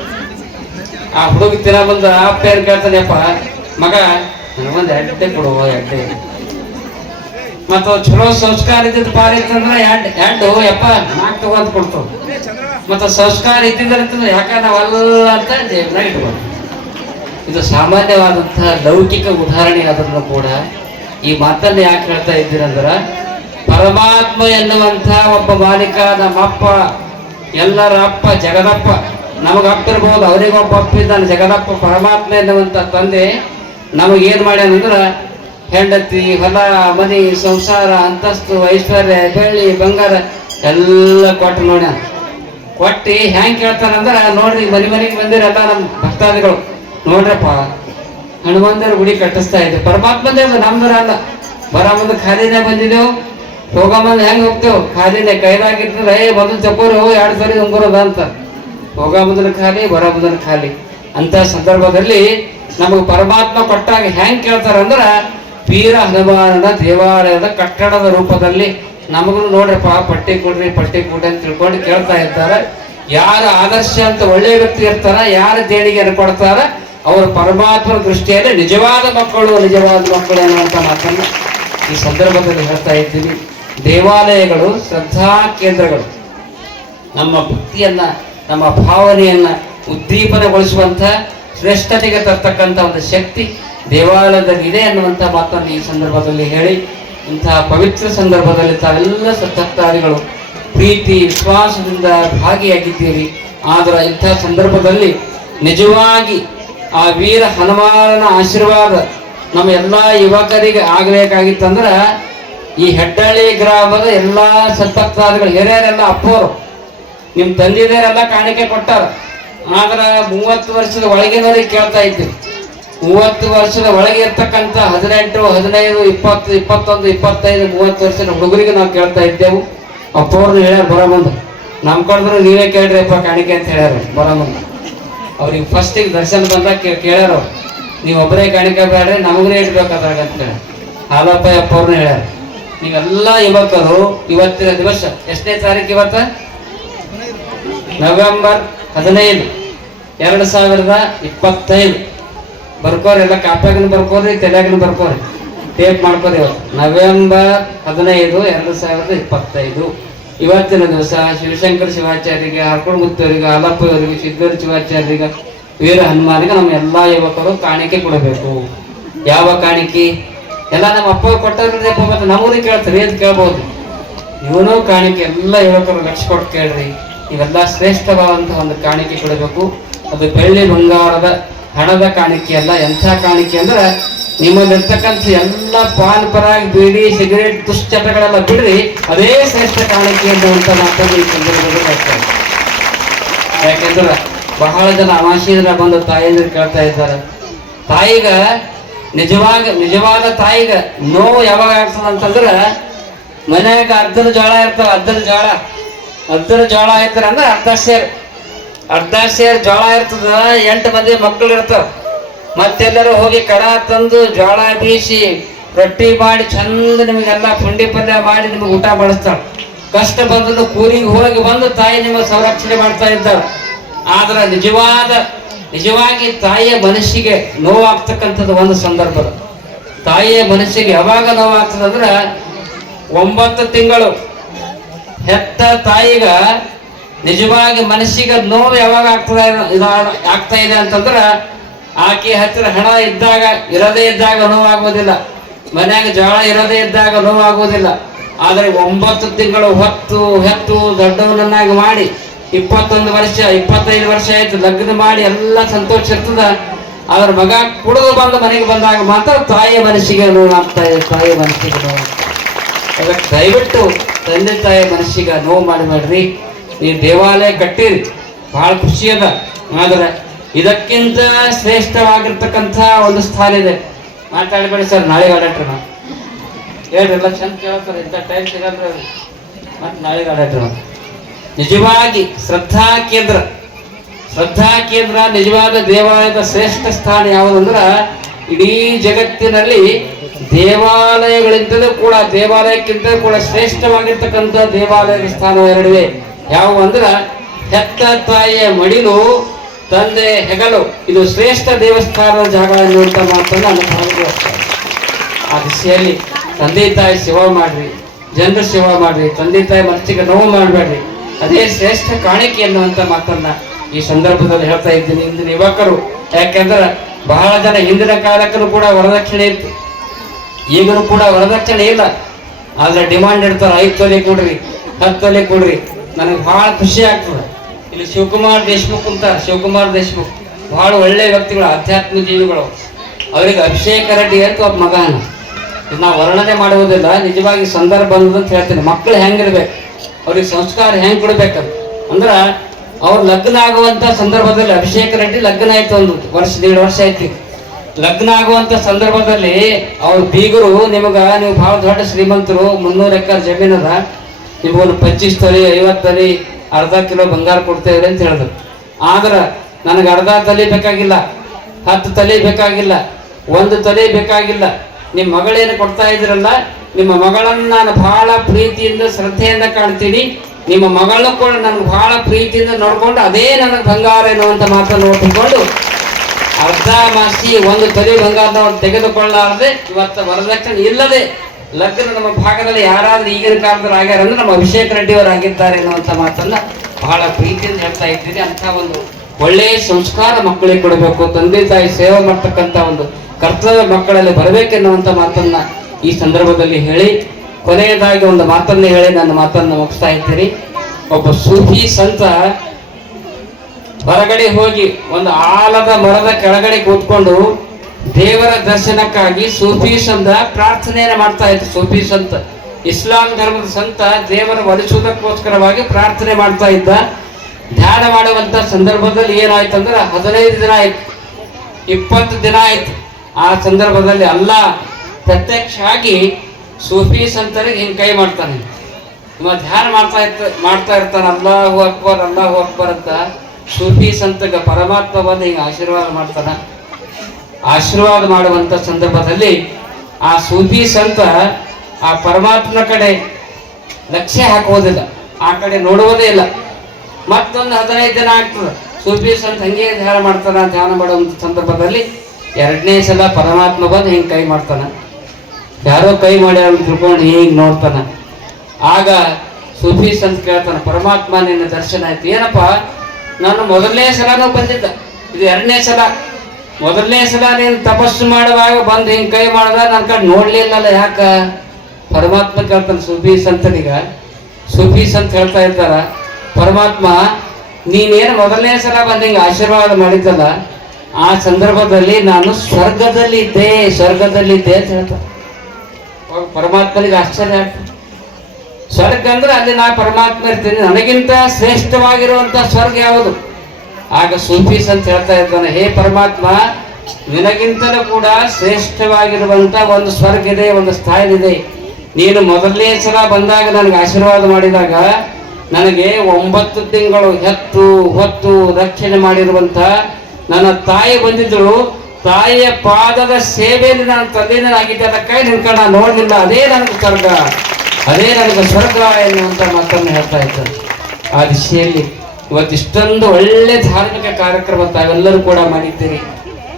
ಆ ಹುಡುಗ ತಿನ್ನ ಬಂದ ಅಪ್ಪ ಏನ್ ಕೇಳ್ತಾನೆಪ್ಪ, ಮಗ ನನಗೊಂದು ಎಡ್ಡೆ ಕೊಡುವ ಎಡ್ಡೆ. ಮತ್ತು ಚಲೋ ಸಂಸ್ಕಾರ ಇದ್ದಿದ್ದು ಪಾರ ಇತ್ತಂದ್ರೆ ಎಡ್, ಎಡ್ಡು, ಯಪ್ಪ ನಾಲ್ಕು ತಗೊಂಡ್ ಕೊಡ್ತಾವ ಮತ್ತು ಸಂಸ್ಕಾರ ಇದ್ದಿದ್ರೆ ಯಾಕಂದ್ರೆ ಅಲ್ಲ ಅಂತ ಜೇಬ್ನಾಗ ಇಟ್ಕೊಂಡು ಇದು ಸಾಮಾನ್ಯವಾದಂತಹ ಲೌಕಿಕ ಉದಾಹರಣೆ ಆದ್ರೂ ಕೂಡ ಈ ಮಾತನ್ನ ಯಾಕೆ ಹೇಳ್ತಾ ಇದ್ದೀರಂದ್ರೆ ಪರಮಾತ್ಮ ಎನ್ನುವಂಥ ಒಬ್ಬ ಮಾಲೀಕ, ನಮ್ಮಪ್ಪ, ಎಲ್ಲರ ಅಪ್ಪ, ಜಗದಪ್ಪ, ನಮಗೆ ಅಪ್ಪ ಇರ್ಬೋದು ಅವರಿಗೊಬ್ಬ ಅಪ್ಪ ಇದ್ದಾನೆ, ಜಗದಪ್ಪ ಪರಮಾತ್ಮ ಎನ್ನುವಂತ ತಂದೆ ನಮಗೇನು ಮಾಡ್ಯಾನಂದ್ರೆ ಹೆಂಡತಿ, ಹೊಲ, ಮನಿ, ಸಂಸಾರ, ಅಂತಸ್ತು, ಐಶ್ವರ್ಯ, ಬೆಳ್ಳಿ, ಬಂಗಾರ ಎಲ್ಲ ಕೊಟ್ಟು ನೋಡ್ಯಾನ. ಕೊಟ್ಟಿ ಹೆಂಗೆ ಕೇಳ್ತಾನಂದ್ರೆ, ನೋಡ್ರಿ ಮನೆ ಮನೆಗೆ ಬಂದಿರಲ್ಲ ನಮ್ಮ ಭಕ್ತಾದಿಗಳು. ನೋಡ್ರಪ್ಪ ಹನುಮಂತರ ಗುಡಿ ಕಟ್ಟಿಸ್ತಾ ಇದ್ದೆ ಪರಮಾತ್ಮದೇ ಅದು ನಮ್ದರ ಅಲ್ಲ ಬರ ಮುಂದೆ ಖಾಲಿನೇ ಬಂದಿದ್ದೆವು ಹೋಗೋ ಮುಂದೆ ಹೆಂಗ್ ಹೋಗ್ತೇವು? ಖಾಲಿನೇ ಕೈಲಾಗಿರ್ತದೆ. ಏ ಮೊದಲು ತಕೋರು ಎರಡು ಸರಿ ಉಂಗುರದ ಅಂತ. ಹೋಗೋ ಖಾಲಿ ಬರೋ ಖಾಲಿ. ಅಂತ ಸಂದರ್ಭದಲ್ಲಿ ನಮಗೆ ಪರಮಾತ್ಮ ಕೊಟ್ಟಾಗ ಹೆಂಗ್ ಕೇಳ್ತಾರಂದ್ರ ವೀರ ಹನುಮಾನನ ದೇವಾಲಯದ ಕಟ್ಟಡದ ರೂಪದಲ್ಲಿ ನಮಗೂ ನೋಡ್ರಪ್ಪ, ಪಟ್ಟಿ ಕೊಡ್ರಿ ಪಟ್ಟಿ ಕೊಡ್ರಿ ಅಂತ ತಿಳ್ಕೊಂಡು ಕೇಳ್ತಾ ಇರ್ತಾರೆ. ಯಾರು ಆದರ್ಶ ಅಂತ ಒಳ್ಳೆ ವ್ಯಕ್ತಿ ಇರ್ತಾರ, ಯಾರು ದೇಣಿಗೆ ಕೊಡ್ತಾರ ಅವರು ಪರಮಾತ್ಮ ದೃಷ್ಟಿಯಲ್ಲಿ ನಿಜವಾದ ಮಕ್ಕಳು ನಿಜವಾದ ಮಕ್ಕಳು ಅನ್ನುವಂಥ ಮಾತನ್ನು ಈ ಸಂದರ್ಭದಲ್ಲಿ ಹೇಳ್ತಾ ಇದ್ದೀವಿ. ದೇವಾಲಯಗಳು, ಶ್ರದ್ಧಾ ಕೇಂದ್ರಗಳು. ನಮ್ಮ ಭಕ್ತಿಯನ್ನ, ನಮ್ಮ ಭಾವನೆಯನ್ನ ಉದ್ದೀಪನಗೊಳಿಸುವಂಥ, ಶ್ರೇಷ್ಠತೆಗೆ ತರ್ತಕ್ಕಂಥ ಒಂದು ಶಕ್ತಿ ದೇವಾಲಯದಲ್ಲಿ ಇದೆ ಅನ್ನುವಂಥ ಮಾತನ್ನು ಈ ಸಂದರ್ಭದಲ್ಲಿ ಹೇಳಿ, ಇಂತಹ ಪವಿತ್ರ ಸಂದರ್ಭದಲ್ಲಿ ತಾವೆಲ್ಲ ಸತ್ತಕ್ತಾದಿಗಳು ಪ್ರೀತಿ, ವಿಶ್ವಾಸದಿಂದ ಭಾಗಿಯಾಗಿದ್ದೀರಿ. ಆದರೆ ಇಂಥ ಸಂದರ್ಭದಲ್ಲಿ ನಿಜವಾಗಿ ಆ ವೀರ ಹನುಮಾನನ ಆಶೀರ್ವಾದ ನಮ್ಮ ಎಲ್ಲ ಯುವಕರಿಗೆ ಆಗ್ಬೇಕಾಗಿತ್ತಂದ್ರ ಈ ಹೆಡ್ಡಳ್ಳಿ ಗ್ರಾಮದ ಎಲ್ಲಾ ಸತ್ತಕ್ತಾದಿಗಳು ಹಿರಿಯರೆಲ್ಲ ಅಪ್ಪೋರು. ನಿಮ್ ತಂದಿದೆಯರೆಲ್ಲ ಕಾಣಿಕೆ ಕೊಟ್ಟಾರ. ಆದ್ರ ಮೂವತ್ತು ವರ್ಷದ ಒಳಗಿನವರಿಗೆ ಕೇಳ್ತಾ ಇದ್ದೆ. ಮೂವತ್ತು ವರ್ಷದ ಒಳಗೆ ಇರ್ತಕ್ಕಂಥ ಹದಿನೆಂಟು, ಹದಿನೈದು, ಇಪ್ಪತ್ತು, ಇಪ್ಪತ್ತೊಂದು, ಇಪ್ಪತ್ತೈದು, ಮೂವತ್ತು ವರ್ಷದ ಹುಡುಗರಿಗೆ ನಾವು ಕೇಳ್ತಾ ಇದ್ದೆವು. ಅಪ್ಪವ್ರನ್ನ ಹೇಳ್ಯಾರ ಬರೋ ನಮ್ಮ ಕಡೆದ್ರು ನೀವೇ ಕೇಳ್ರಿ ಅಪ್ಪ ಕಾಣಿಕೆ ಅಂತ ಹೇಳ್ಯಾರ ಬರೋ ಅವ್ರಿಗೆ ಫಸ್ಟಿಗೆ ದರ್ಶನ ಬಂದಾಗ ಕೇಳ್ಯಾರ ಅವ್ರು, ನೀವು ಒಬ್ಬರೇ ಕಾಣಿಕೆ ಬೇಡ್ರೆ ನಮಗೂ ಇಡ್ಬೇಕು ಅದ್ರಾಗ ಅಂತ ಹೇಳಿ. ಹಾಲಪ್ಪ ಅಪ್ಪವ್ರನ್ನ ಹೇಳ್ಯಾರ ನೀವೆಲ್ಲ ಯುವಕರು ಇವತ್ತಿನ ದಿವಸ, ಎಷ್ಟನೇ ತಾರೀಕು ಇವತ್ತ? ನವೆಂಬರ್ ಹದಿನೈದು, ಎರಡು ಸಾವಿರದ ಇಪ್ಪತ್ತೈದು. ಬರ್ಕೋರಿ ಎಲ್ಲ ಕಾಪ್ಯಾಗನ ಬರ್ಕೋರಿ ತಲೆಯಾಗನ ಬರ್ಕೋರಿ ಟೇಪ್ ಮಾಡ್ಕೋರಿ ಇವತ್ತು. ನವೆಂಬರ್ ಹದಿನೈದು, ಎರಡು ಸಾವಿರದ ಇಪ್ಪತ್ತೈದು. ಇವತ್ತಿನ ದಿವಸ ಶಿವಶಂಕರ ಶಿವಾಚಾರ್ಯರಿಗೆ ಹಾಲಪ್ಪ ಅವರಿಗೆ ಸಿದ್ದೇಶ್ವರ ಶಿವಾಚಾರ್ಯರಿಗೆ, ವೀರ ಹನುಮಾನಿಗೆ ನಮ್ಮ ಎಲ್ಲಾ ಯುವಕರು ಕಾಣಿಕೆ ಕೊಡಬೇಕು. ಯಾವ ಕಾಣಿಕೆ? ಎಲ್ಲ ನಮ್ಮ ಅಪ್ಪ ಕೊಟ್ಟದ್ರಪ್ಪ ಮತ್ತೆ ನಮ್ಮೂರಿಗೆ ಕೇಳ್ತಾರೆ ಅಂತ ಕೇಳ್ಬೋದು? ಇವನು ಕಾಣಿಕೆ, ಎಲ್ಲ ಯುವಕರು ಲಕ್ಷ ಕೊಟ್ಟು ಕೇಳ್ರಿ. ಇವೆಲ್ಲ ಶ್ರೇಷ್ಠವಾದಂತಹ ಒಂದು ಕಾಣಿಕೆ ಕೊಡಬೇಕು. ಅದು ಬೆಳ್ಳಿ ಬಂಗಾರದ ಹಣದ ಕಾಣಿಕೆ ಅಲ್ಲ, ಎಂಥ ಕಾಣಿಕೆ ಅಂದ್ರೆ ನಿಮ್ಮಲ್ಲಿರ್ತಕ್ಕಂಥ ಎಲ್ಲ ಪಾನ್, ಪರಾಗ್, ಬೀಡಿ, ಸಿಗರೇಟ್, ದುಶ್ಚಟಗಳೆಲ್ಲ ಬಿಡ್ರಿ, ಅದೇ ಶ್ರೇಷ್ಠ ಕಾಣಿಕೆ ಅನ್ನುವಂಥ ಮಾತನ್ನು ಈ ಸಂದರ್ಭದಲ್ಲಿ ಹೇಳ್ತಾರೆ ಯಾಕೆಂದ್ರೆ ಬಹಳ ಜನ ಅಮಾಶೀದ್ರ ಬಂದು ತಾಯಿಯಿಂದ ಕೇಳ್ತಾ ಇದ್ದಾರೆ. ತಾಯಿಗ ನಿಜವಾಗ, ನಿಜವಾದ ತಾಯಿಗ ನೋವು ಯಾವಾಗ ಆಗ್ತದ ಅಂತಂದ್ರೆ, ಮನ್ಯಾಗ ಅರ್ಧದ ಜೋಳ ಇರ್ತಾವ, ಅರ್ಧದ ಜೋಳ. ಅರ್ಧದ ಜೋಳ ಆಯ್ತಾರ ಅಂದ್ರೆ ಅರ್ಧ ಸೇರ್ ಅರ್ಧ ಸೇರ್ ಜೋಳ ಇರ್ತದ, ಎಂಟು ಮಂದಿ ಮಕ್ಕಳು ಇರ್ತಾವ. ಮತ್ತೆಲ್ಲರೂ ಹೋಗಿ ಕಡ ತಂದು ಜೋಳ ಬೀಸಿ ರೊಟ್ಟಿ ಮಾಡಿ ಚಂದ ನಿಮಗೆಲ್ಲ ಪುಂಡಿ ಪಲ್ಯ ಮಾಡಿ ನಿಮಗೆ ಊಟ ಬಡಿಸ್ತಾಳ ಕಷ್ಟ ಬಂದದ್ದು ಕೂರಿಗೆ ಹೋಗಿ ಬಂದು ತಾಯಿ ನಿಮಗೆ ಸಂರಕ್ಷಣೆ ಮಾಡ್ತಾ ಇದ್ದಾಳೆ. ಆದ್ರೆ ನಿಜವಾದ, ನಿಜವಾಗಿ ತಾಯಿಯ ಮನಸ್ಸಿಗೆ ನೋವಾಗ್ತಕ್ಕಂಥದ್ದು ಒಂದು ಸಂದರ್ಭ. ತಾಯಿಯ ಮನಸ್ಸಿಗೆ ಯಾವಾಗ ನೋವಾಗ್ತದಂದ್ರೆ ಒಂಬತ್ತು ತಿಂಗಳು. ಹೆತ್ತ ತಾಯಿಗ ನಿಜವಾಗಿ ಮನಸ್ಸಿಗೆ ನೋವು ಯಾವಾಗ ಆಗ್ತದ ಆಗ್ತಾ ಇದೆ ಅಂತಂದ್ರ ಆಕೆ ಹತ್ತಿರ ಹಣ ಇದ್ದಾಗ, ಇರದೇ ಇದ್ದಾಗ ನೋವಾಗುವುದಿಲ್ಲ. ಮನ್ಯಾಗ ಜೋಳ ಇರದೇ ಇದ್ದಾಗ ನೋವಾಗುವುದಿಲ್ಲ. ಆದರೆ ಒಂಬತ್ತು ತಿಂಗಳು ಹೊತ್ತು ಹೆತ್ತು ದೊಡ್ಡವನನ್ನಾಗಿ ಮಾಡಿ, ಇಪ್ಪತ್ತೊಂದು ವರ್ಷ, ಇಪ್ಪತ್ತೈದು ವರ್ಷ ಆಯ್ತು, ಲಗ್ನ ಮಾಡಿ ಎಲ್ಲ ಸಂತೋಷ ಇರ್ತದ. ಅದರ ಮಗ ಕುಡಿದು ಬಂದು ಮನೆಗೆ ಬಂದಾಗ ಮಾತ್ರ ತಾಯಿಯ ಮನಸ್ಸಿಗೆ ನೋವಾಗ್ತಾ ಇದೆ ತಾಯಿಯ ಮನಸ್ಸಿಗೆ ನೋವು ಅದಕ್ಕೆ ದಯವಿಟ್ಟು ತಂದೆ ತಾಯಿಯ ಮನಸ್ಸಿಗೆ ನೋವು ಮಾಡ್ರಿ ನೀವು ದೇವಾಲಯ ಕಟ್ಟಿರಿ. ಬಹಳ ಖುಷಿ ಅದ. ಆದ್ರೆ ಇದಕ್ಕಿಂತ ಶ್ರೇಷ್ಠವಾಗಿರ್ತಕ್ಕಂಥ ಒಂದು ಸ್ಥಾನ ಇದೆ. ಮಾತಾಡಬೇಡಿ ಸರ್, ನಾಳೆ ಆಡಟ್ರಿ ನಾವು. ಹೇಳ್ರಿ, ಎಲ್ಲ ಚಂದ ಕೇಳ್ತಾರೆ, ಇಂಥ ಟೈಮ್ ಸಿಗಲ್ರಿ ಮತ್ತೆ ನಾಳೆ ಆಡಟ್ರಿ ನಿಜವಾಗಿ ಶ್ರದ್ಧಾ ಕೇಂದ್ರ ಶ್ರದ್ಧಾ ಕೇಂದ್ರ, ನಿಜವಾದ ದೇವಾಲಯದ ಶ್ರೇಷ್ಠ ಸ್ಥಾನ ಯಾವುದಂದ್ರೆ ಇಡೀ ಜಗತ್ತಿನಲ್ಲಿ ದೇವಾಲಯಗಳಿಂದಲೂ ಕೂಡ ದೇವಾಲಯಕ್ಕಿಂತ ಕೂಡ ಶ್ರೇಷ್ಠವಾಗಿರ್ತಕ್ಕಂಥ ದೇವಾಲಯದ ಸ್ಥಾನ ಎರಡಿವೆ ಯಾವ ಅಂದ್ರೆ ಹೆತ್ತ ತಾಯಿಯ ಮಡಿಲು ತಂದೆ ಹೆಗಲು, ಇದು ಶ್ರೇಷ್ಠ ದೇವಸ್ಥಾನದ ಜಾಗ ಎನ್ನುವಂತ ಮಾತನ್ನು ನಾನು ಭಾವಿಸುತ್ತೇನೆ. ಆ ದಿಸೆಯಲ್ಲಿ ತಂದೆ ತಾಯಿ ಶಿವ ಮಾಡ್ರಿ, ಜನರು ಶಿವ ಮಾಡ್ರಿ, ತಂದೆ ತಾಯಿ ಮನಸ್ಸಿಗೆ ನೋವು ಮಾಡಬೇಡ್ರಿ. ಅದೇ ಶ್ರೇಷ್ಠ ಕಾಣಿಕೆ ಅನ್ನುವಂಥ ಮಾತನ್ನ ಈ ಸಂದರ್ಭದಲ್ಲಿ ಹೇಳ್ತಾ ಇದ್ದೀನಿ ಇಂದಿನ ಯುವಕರು. ಯಾಕೆಂದ್ರೆ ಬಹಳ ಜನ ಹಿಂದಿನ ಕಾಲಕ್ಕೂ ಕೂಡ ವರದಕ್ಷಿಣೆ ಇತ್ತು. ಈಗಲೂ ಕೂಡ ವರದಕ್ಷಿಣೆ ಇಲ್ಲ. ಆದ್ರೆ ಡಿಮಾಂಡ್ ಇಡ್ತಾರೆ, ಐದು ತೊಲೆ ಕೊಡ್ರಿ, ಹತ್ತು ತೊಲೆ ಕೊಡ್ರಿ. ನನಗೆ ಬಹಳ ಖುಷಿ ಆಗ್ತದೆ. ಇಲ್ಲಿ ಶಿವಕುಮಾರ್ ದೇಶ್ಮುಖ್ ಅಂತ. ಶಿವಕುಮಾರ್ ದೇಶ್ಮುಖ್. ಬಹಳ ಒಳ್ಳೆ ವ್ಯಕ್ತಿಗಳು ಆಧ್ಯಾತ್ಮ ಜೀವಿಗಳು. ಅವರಿಗೆ ಅಭಿಷೇಕ ರೆಡ್ಡಿ ಅಂತ ಒಬ್ಬ ಮಗನ. ನಾವು ವರ್ಣನೆ ಮಾಡುವುದಿಲ್ಲ. ನಿಜವಾಗಿ ಸಂದರ್ಭ ಅಂತ ಹೇಳ್ತೀನಿ. ಮಕ್ಕಳು ಹೆಂಗಿರ್ಬೇಕು? ಅವ್ರಿಗೆ ಸಂಸ್ಕಾರ ಹೆಂಗ್ ಕೊಡ್ಬೇಕು ಅಂದ್ರ ಅವ್ರು ಲಗ್ನ ಆಗುವಂತ ಸಂದರ್ಭದಲ್ಲಿ ಅಭಿಷೇಕ ರೆಡ್ಡಿ ಲಗ್ನ ಆಯ್ತು ಒಂದು ವರ್ಷ ಎರಡು ವರ್ಷ ಆಯ್ತು. ಲಗ್ನ ಆಗುವಂತ ಸಂದರ್ಭದಲ್ಲಿ ಅವ್ರ ಬೀಗರು ನಿಮಗ, ನೀವು ಬಹಳ ದೊಡ್ಡ ಶ್ರೀಮಂತರು, ಮುನ್ನೂರು ಎಕರೆ ಜಮೀನದ. ನಿಮ್ಗೊಂದು ಪಚ್ಚೀಸ್ ತೊಲಿ ಐವತ್ತು ತೊಲಿ ಅರ್ಧ ಕಿಲೋ ಬಂಗಾರ ಕೊಡ್ತೇವೆ ಅಂತ ಹೇಳಿದ್ರು. ಆದ್ರೆ ನನಗೆ ಅರ್ಧ ತಲೆ ಬೇಕಾಗಿಲ್ಲ, ಹತ್ತು ತಲೆ ಬೇಕಾಗಿಲ್ಲ, ಒಂದು ತಲೆ ಬೇಕಾಗಿಲ್ಲ. ನಿಮ್ಮ ಮಗಳೇನು ಕೊಡ್ತಾ ಇದ್ರಲ್ಲ, ನಿಮ್ಮ ಮಗಳನ್ನು ನಾನು ಬಹಳ ಪ್ರೀತಿಯಿಂದ, ಶ್ರದ್ಧೆಯಿಂದ ಕಾಣ್ತೀನಿ. ನಿಮ್ಮ ಮಗಳು ಕೂಡ ನನಗೆ ಬಹಳ ಪ್ರೀತಿಯಿಂದ ನೋಡ್ಕೊಂಡು ಅದೇ ನನಗೆ ಬಂಗಾರ ಎನ್ನುವಂಥ ಮಾತನ್ನು ನೋಡಿಕೊಂಡು ಅರ್ಧ ಮಾಸಿ ಒಂದು ತೊಲೆ ಬಂಗಾರದವ್ರು ತೆಗೆದುಕೊಳ್ಳಾರದೆ ಇವತ್ತು ವರದಕ್ಷಿಣೆ ಇಲ್ಲದೆ ಲಗ್ನ ನಮ್ಮ ಭಾಗದಲ್ಲಿ ಯಾರಾದ್ರೂ ಈಗಿನ ಕಾಲದಲ್ಲಿ ಆಗ್ಯಾರ ಅಂದ್ರೆ ನಮ್ಮ ಅಭಿಷೇಕ್ ರೆಡ್ಡಿ ಅವರು ಆಗಿದ್ದಾರೆ ಅನ್ನುವಂಥ ಮಾತನ್ನ ಬಹಳ ಪ್ರೀತಿಯಿಂದ ಹೇಳ್ತಾ ಇದ್ದೀನಿ ಅಂತ ಒಂದು ಒಳ್ಳೆಯ ಸಂಸ್ಕಾರ ಮಕ್ಕಳಿಗೆ ಕೊಡಬೇಕು. ತಂದೆ ತಾಯಿ ಸೇವೆ ಮಾಡ್ತಕ್ಕಂಥ ಒಂದು ಕರ್ತವ್ಯ ಮಕ್ಕಳಲ್ಲಿ ಬರಬೇಕೆನ್ನುವಂತ ಮಾತನ್ನ ಈ ಸಂದರ್ಭದಲ್ಲಿ ಹೇಳಿ, ಕೊನೆಯದಾಗಿ ಒಂದು ಮಾತನ್ನ ಹೇಳಿ ನನ್ನ ಮಾತನ್ನ ಮುಗಿಸ್ತಾ ಇದ್ದೀನಿ ಒಬ್ಬ ಸೂಫಿ ಸಂತ ಹೊರಗಡೆ ಹೋಗಿ ಒಂದು ಆಲದ ಮರದ ಕೆಳಗಡೆ ಕೂತ್ಕೊಂಡು ದೇವರ ದರ್ಶನಕ್ಕಾಗಿ ಸೂಫಿ ಸಂತ ಪ್ರಾರ್ಥನೆಯನ್ನು ಮಾಡ್ತಾ ಇದ್ದ ಸೂಫಿ ಸಂತ, ಇಸ್ಲಾಂ ಧರ್ಮದ ಸಂತ ದೇವರ ಒಲಿಸುವುದಕ್ಕೋಸ್ಕರವಾಗಿ ಪ್ರಾರ್ಥನೆ ಮಾಡ್ತಾ ಇದ್ದ. ಧ್ಯಾನ ಮಾಡುವಂತ ಸಂದರ್ಭದಲ್ಲಿ ಏನಾಯ್ತು ಅಂದ್ರೆ ಹದಿನೈದು ದಿನ ಆಯ್ತು. ಇಪ್ಪತ್ತು ದಿನ ಆಯ್ತು. ಆ ಸಂದರ್ಭದಲ್ಲಿ ಅಲ್ಲ, ಪ್ರತ್ಯಕ್ಷ ಆಗಿ ಸೂಫಿ ಸಂತರಿಗೆ ಹಿಂಗೆ ಕೈ ಮಾಡ್ತಾನೆ. ಇವ ಧ್ಯಾನ ಮಾಡ್ತಾ ಇರ್ತ, ಮಾಡ್ತಾ ಇರ್ತಾನೆ, ಅಲ್ಲಾಹು ಅಕ್ಬರ್ ಅಲ್ಲಾಹು ಅಕ್ಬರ್ ಅಂತ ಸೂಫಿ ಸಂತಗ ಪರಮಾತ್ಮ ಬಂದು ಹಿಂಗೆ ಆಶೀರ್ವಾದ ಮಾಡ್ತಾನ. ಆಶೀರ್ವಾದ ಮಾಡುವಂತ ಸಂದರ್ಭದಲ್ಲಿ ಆ ಸೂಫಿ ಸಂತ ಆ ಪರಮಾತ್ಮನ ಕಡೆ ಲಕ್ಷ್ಯ ಹಾಕುವುದಿಲ್ಲ. ಆ ಕಡೆ ನೋಡುವುದೇ ಇಲ್ಲ. ಮತ್ತೊಂದು ಹದಿನೈದು ದಿನ ಆಗ್ತದೆ. ಸೂಫಿ ಸಂತ ಹಂಗೆ ಧ್ಯಾನ ಮಾಡ್ತಾನೆ, ಧ್ಯಾನ ಮಾಡುವಂತ ಸಂದರ್ಭದಲ್ಲಿ ಎರಡನೇ ಸಲ ಪರಮಾತ್ಮ ಬಂದು ಹಿಂಗೆ ಕೈ ಮಾಡ್ತಾನೆ. ಯಾರೋ ಕೈ ಮಾಡಿ ಅಂತ ತಿಳ್ಕೊಂಡು ಹೀಗೆ ನೋಡ್ತಾನೆ. ಆಗ ಸೂಫಿ ಸಂತ ಕೇಳ್ತಾನೆ, ಪರಮಾತ್ಮ ನಿನ್ನ ದರ್ಶನ ಆಯ್ತು. ಏನಪ್ಪ? ನಾನು ಮೊದಲನೇ ಸಲನೂ ಬಂದಿದ್ದ. ಇದು ಎರಡನೇ ಸಲ. ಮೊದಲನೇ ಸಲ ನೀನು ತಪಸ್ಸು ಮಾಡುವಾಗ ಬಂದು ಹಿಂಗೆ ಕೈ ಮಾಡಿದ ನನ್ನ ಕಡೆ ನೋಡ್ಲಿಲ್ಲಲ್ಲ ಯಾಕ? ಪರಮಾತ್ಮ ಕೇಳ್ತಾನೆ ಸೂಫಿ ಸಂತನಿಗ ಸೂಫಿ ಸಂತ ಹೇಳ್ತಾ ಇರ್ತಾರ. ಪರಮಾತ್ಮ, ನೀನೇನು ಮೊದಲನೇ ಸಲ ಬಂದು ಹಿಂಗೆ ಆಶೀರ್ವಾದ ಮಾಡಿದ್ದಲ್ಲ, ಆ ಸಂದರ್ಭದಲ್ಲಿ ನಾನು ಸ್ವರ್ಗದಲ್ಲಿ ಇದ್ದೆ ಸ್ವರ್ಗದಲ್ಲಿ ಇದ್ದೆ ಅಂತ ಹೇಳ್ತಾರೆ ಪರಮಾತ್ಮನಿಗೆ ಆಶ್ಚರ್ಯ ಆಗ್ತದೆ. ಸ್ವರ್ಗ ಅಂದ್ರೆ ಅಲ್ಲಿ ನಾ ಪರಮಾತ್ಮ ಇರ್ತೀನಿ. ನನಗಿಂತ ಶ್ರೇಷ್ಠವಾಗಿರುವಂತ ಸ್ವರ್ಗ ಯಾವುದು? ಆಗ ಸೂಫೀಸ್ ಅಂತ ಹೇಳ್ತಾ ಇದ್ದಾನೆ, ಹೇ ಪರಮಾತ್ಮ, ನಿನಗಿಂತಲೂ ಕೂಡ ಶ್ರೇಷ್ಠವಾಗಿರುವಂತ ಒಂದು ಸ್ವರ್ಗ ಇದೆ ಒಂದು ಸ್ಥಾನ ಇದೆ ನೀನು ಮೊದಲನೇ ಸಲ ಬಂದಾಗ ನನಗೆ ಆಶೀರ್ವಾದ ಮಾಡಿದಾಗ ನನಗೆ ಒಂಬತ್ತು ತಿಂಗಳು ಹೆತ್ತು, ಹೊತ್ತು ರಕ್ಷಣೆ ಮಾಡಿರುವಂತ ನನ್ನ ತಾಯಿ ಬಂದಿದ್ರು ತಾಯಿಯ ಪಾದದ ಸೇವೆಯಲ್ಲಿ ನಾನು ತಂದೆನಾಗಿದ್ದೆ ಅದಕ್ಕಾಗಿ ನಿನ್ ಕಡೆ ನಾನು ನೋಡಲಿಲ್ಲ. ಅದೇ ನನಗೆ ಸ್ವರ್ಗ. ಅದೇ ನನಗೆ ಸ್ವರ್ಗ ಎನ್ನುವಂಥ ಮಾತನ್ನು ಹೇಳ್ತಾ ಇದ್ದಾರೆ ಆ ದಿಶೆಯಲ್ಲಿ ಇವತ್ತಿಷ್ಟೊಂದು ಒಳ್ಳೆ ಧಾರ್ಮಿಕ ಕಾರ್ಯಕ್ರಮ ತಾವೆಲ್ಲರೂ ಕೂಡ ಮಾಡಿದ್ದೀರಿ.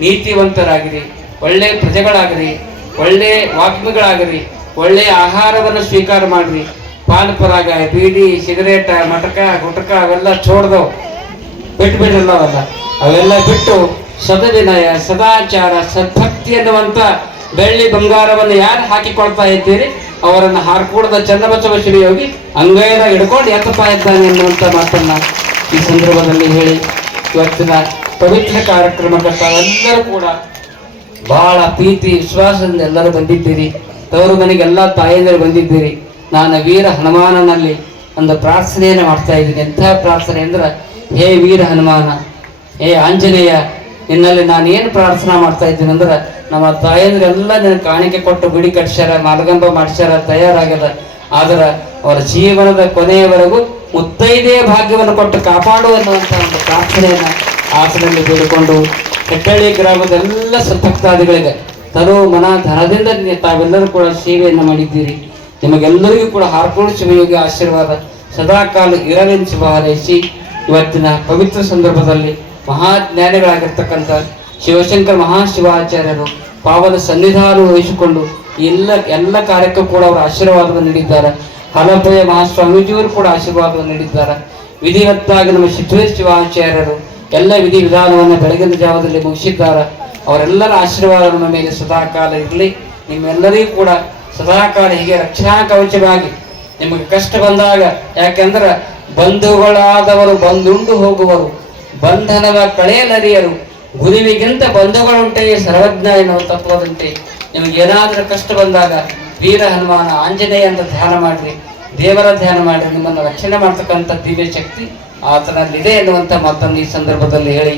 ನೀತಿವಂತರಾಗಿರಿ, ಒಳ್ಳೆ ಪ್ರಜೆಗಳಾಗಿರಿ, ಒಳ್ಳೆ ವಾಗ್ಮಿಗಳಾಗಿರಿ ಒಳ್ಳೆ ಆಹಾರವನ್ನು ಸ್ವೀಕಾರ ಮಾಡಿರಿ. ಪಾನಪರಾಗ ಬೀಡಿ, ಸಿಗರೇಟ, ಮಟಕ, ಗುಟಕ ಅವೆಲ್ಲ ಚೋಡ್ದವು ಬಿಟ್ಟು ಬಿಡಲ್ಲ ಅವೆಲ್ಲ. ಅವೆಲ್ಲ ಬಿಟ್ಟು ಸದವಿನಯ, ಸದಾಚಾರ, ಸದ್ಭಕ್ತಿ ಎನ್ನುವಂಥ ಬೆಳ್ಳಿ ಬಂಗಾರವನ್ನು ಯಾರು ಹಾಕಿಕೊಳ್ತಾ ಇದ್ದೀರಿ? ಅವರನ್ನು ಹಾರ್ಕೂಡದ ಚನ್ನಬಸವ ಶ್ರೀಯೋಗಿ ಅಂಗೈನ ಹಿಡ್ಕೊಂಡು ಎತ್ತಪ್ಪ ಇದ್ದಾನೆ ಎನ್ನುವಂಥ ಮಾತನ್ನ ಈ ಸಂದರ್ಭದಲ್ಲಿ ಹೇಳಿ, ಇವತ್ತಿನ ಪವಿತ್ರ ಕಾರ್ಯಕ್ರಮಕ್ಕೆ ಎಲ್ಲರೂ ಕೂಡ ಬಹಳ ಪ್ರೀತಿ, ವಿಶ್ವಾಸದಿಂದ ಎಲ್ಲರೂ ಬಂದಿದ್ದೀರಿ. ತವರು ಮನೆಗೆ ಎಲ್ಲ ತಾಯಂದಿರು ಬಂದಿದ್ದೀರಿ. ನಾನು ವೀರ ಹನುಮಾನನಲ್ಲಿ ಒಂದು ಪ್ರಾರ್ಥನೆಯನ್ನು ಮಾಡ್ತಾ ಇದ್ದೀನಿ. ಎಂಥ ಪ್ರಾರ್ಥನೆ ಅಂದ್ರೆ, ಹೇ ವೀರ ಹನುಮಾನ, ಹೇ ಆಂಜನೇಯ, ನಿನ್ನಲ್ಲಿ ನಾನು ಏನು ಪ್ರಾರ್ಥನಾ ಮಾಡ್ತಾ ಇದ್ದೀನಿ ಅಂದ್ರೆ, ನಮ್ಮ ತಾಯಂದ್ರೆಲ್ಲ ನಿನ್ನ ಕಾಣಿಕೆ ಕೊಟ್ಟು ಗುಡಿ ಕಟ್ಸ್ಯಾರ, ಮಲಗಂಬ ಮಾಡ್ಸ್ಯಾರ ತಯಾರಾಗ್ಯದ ಆದ್ರೆ ಅವರ ಜೀವನದ ಕೊನೆಯವರೆಗೂ ಮುತ್ತೈದೇ ಭಾಗ್ಯವನ್ನು ಕೊಟ್ಟು ಕಾಪಾಡು ಅನ್ನುವಂಥ ಒಂದು ಪ್ರಾರ್ಥನೆಯನ್ನು ಆಸನಲ್ಲಿ ಬೇಡಿಕೊಂಡು ಹೆಟ್ಟಳ್ಳಿ ಗ್ರಾಮದ ಎಲ್ಲ ಸಂತಕ್ತಾದಿಗಳಿಗೆ ತನು ಮನ ಧನದಿಂದ ತಾವೆಲ್ಲರೂ ಕೂಡ ಸೇವೆಯನ್ನು ಮಾಡಿದ್ದೀರಿ. ನಿಮಗೆಲ್ಲರಿಗೂ ಕೂಡ ಹಾರ್ಕೊಂಡು ಶಿವಯೋಗಿ ಆಶೀರ್ವಾದ ಸದಾಕಾಲ ಕಾಲ ಹಾರೈಸಿ ಇವತ್ತಿನ ಪವಿತ್ರ ಸಂದರ್ಭದಲ್ಲಿ ಮಹಾಜ್ಞಾನಿಗಳಾಗಿರ್ತಕ್ಕಂಥ ಶಿವಶಂಕರ ಮಹಾಶಿವಾಚಾರ್ಯರು ಪಾವನ ಸನ್ನಿಧಾನ ವಹಿಸಿಕೊಂಡು ಎಲ್ಲ ಎಲ್ಲ ಕಾರ್ಯಕ್ಕೂ ಕೂಡ ಅವರ ಆಶೀರ್ವಾದವನ್ನು ನೀಡಿದ್ದಾರೆ. ಹಲಭಯ ಮಹಾಸ್ವಾಮೀಜಿಯವರು ಕೂಡ ಆಶೀರ್ವಾದವನ್ನು ನೀಡಿದ್ದಾರೆ. ವಿಧಿವತ್ತಾಗಿ ನಮ್ಮ ಸಿದ್ದೇಶ್ವರ ಶಿವಾಚಾರ್ಯರು ಎಲ್ಲ ವಿಧಿ ವಿಧಾನವನ್ನು ಬೆಳಗಿನ ಜಾವದಲ್ಲಿ ಮುಗಿಸಿದ್ದಾರೆ. ಅವರೆಲ್ಲರ ಆಶೀರ್ವಾದ ನಮ್ಮ ಮೇಲೆ ಸದಾಕಾಲ ಇರಲಿ. ನಿಮ್ಮೆಲ್ಲರಿಗೂ ಕೂಡ ಸದಾಕಾಲ ಹೀಗೆ ರಕ್ಷಣಾ ಕವಚವಾಗಿ ನಿಮಗೆ ಕಷ್ಟ ಬಂದಾಗ, ಯಾಕೆಂದ್ರೆ ಬಂಧುಗಳಾದವರು ಬಂದುಂಡು ಹೋಗುವರು. ಬಂಧನವ ಕಳೆಯಲರಿಯರು ಗುರುವಿಗಿಂತ ಬಂಧುಗಳುಂಟೆಯೇ ಸರ್ವಜ್ಞ ಎನ್ನುವ ತತ್ವದಂತೆ ನಿಮಗೆ ಏನಾದರೂ ಕಷ್ಟ ಬಂದಾಗ ವೀರ ಹನುಮಾನ ಆಂಜನೇಯ ಅಂತ ಧ್ಯಾನ ಮಾಡ್ರಿ, ದೇವರ ಧ್ಯಾನ ಮಾಡ್ರಿ, ನಿಮ್ಮನ್ನು ರಕ್ಷಣೆ ಮಾಡ್ತಕ್ಕಂಥ ದಿವ್ಯ ಶಕ್ತಿ ಆತನಲ್ಲಿದೆ ಎನ್ನುವಂಥ ಮತ್ತೊಂದು ಈ ಸಂದರ್ಭದಲ್ಲಿ ಹೇಳಿ,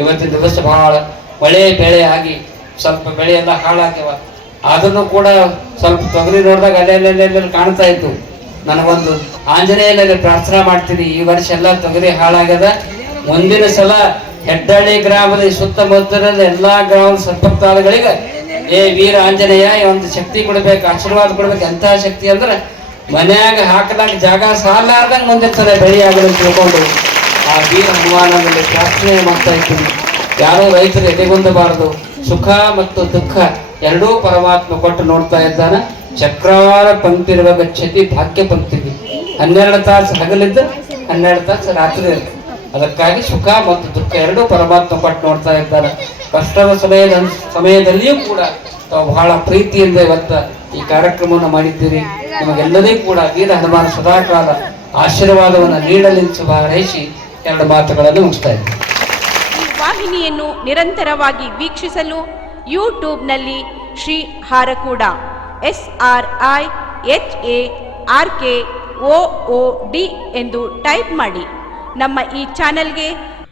ಇವತ್ತಿನ ದಿವಸ ಬಹಳ ಮಳೆ ಬೆಳೆ ಆಗಿ ಸ್ವಲ್ಪ ಬೆಳೆ ಎಲ್ಲ ಹಾಳಾಗ್ಯವ. ಅದನ್ನು ಕೂಡ ಸ್ವಲ್ಪ ತೊಗರಿ ನೋಡಿದಾಗ ಅಲ್ಲೆಲ್ಲೆಲ್ಲೆಲ್ಲ ಕಾಣ್ತಾ ಇತ್ತು. ನನಗೊಂದು ಆಂಜನೇಯನಲ್ಲಿ ಪ್ರಾರ್ಥನೆ ಮಾಡ್ತೀನಿ, ಈ ವರ್ಷ ಎಲ್ಲ ತೊಗರಿ ಹಾಳಾಗ್ಯದ. ಮುಂದಿನ ಸಲ ಹೆಡ್ಡಳ್ಳಿ ಗ್ರಾಮದ ಸುತ್ತಮುತ್ತಲ ಎಲ್ಲಾ ಗ್ರಾಮದ ಸದ್ಭಕ್ತಾದಿಗಳಿಗೆ ಏ ವೀರ ಆಂಜನೇಯ ಒಂದು ಶಕ್ತಿ ಕೊಡ್ಬೇಕು, ಆಶೀರ್ವಾದ ಕೊಡ್ಬೇಕು ಎಂತಹ ಶಕ್ತಿ ಅಂದ್ರೆ ಮನ್ಯಾಗ ಹಾಕಲಾಕ ಜಾಗ ಸಾಲಾರ್ದಂಗೆ ಮುಂದಿರ್ತದೆ ಆಗಲು ತಿಳ್ಕೊಂಡು. ಆ ವೀರ ಹನುಮಾನದಲ್ಲಿ ಪ್ರಾರ್ಥನೆ ಮಾಡ್ತಾ ಇದ್ದೀನಿ. ಯಾರೋ ರೈತರು ಎದೆಗೊಂದಬಾರದು. ಸುಖ ಮತ್ತು ದುಃಖ ಎರಡೂ ಪರಮಾತ್ಮ ಕೊಟ್ಟು ನೋಡ್ತಾ ಇದ್ದಾನೆ. ಚಕ್ರಾರ ಪಂಕ್ತಿರುವ ಗಚ್ಚತಿ ಭಾಗ್ಯ ಪಂಕ್ತಿವಿ ಹನ್ನೆರಡು ತಾಸು ಹಗಲಿದ್ದು, ಹನ್ನೆರಡು ತಾಸು ರಾತ್ರಿ ಅದಕ್ಕಾಗಿ ಸುಖ ಮತ್ತು ದುಃಖ ಎರಡೂ ಪರಮಾತ್ಮ ಕೊಟ್ಟು ನೋಡ್ತಾ ಇದ್ದಾರೆ ಕಷ್ಟದ ಸಮಯದ ಸಮಯದಲ್ಲಿಯೂ ಕೂಡ ತಾವು ಬಹಳ ಪ್ರೀತಿಯಿಂದ ಇವತ್ತ ಈ ಕಾರ್ಯಕ್ರಮವನ್ನು ಮಾಡಿದ್ದೀರಿ. ನಮಗೆಲ್ಲದೇ ಕೂಡ ವೀರ ಹನುಮಾನ ಸದಾಕಾಲ ಆಶೀರ್ವಾದವನ್ನು ನೀಡಲಿ ಶುಭ ಹಾರೈಸಿ ಎರಡು ಮಾತುಗಳನ್ನು ಮುಗಿಸ್ತಾ ಈ ವಾಹಿನಿಯನ್ನು ನಿರಂತರವಾಗಿ ವೀಕ್ಷಿಸಲು ಯೂಟ್ಯೂಬ್ನಲ್ಲಿ Shri Harakuda, S R I, H A, R K O D ಎಂದು ಟೈಪ್ ಮಾಡಿ. ನಮ್ಮ ಈ ಚಾನೆಲ್ಗೆ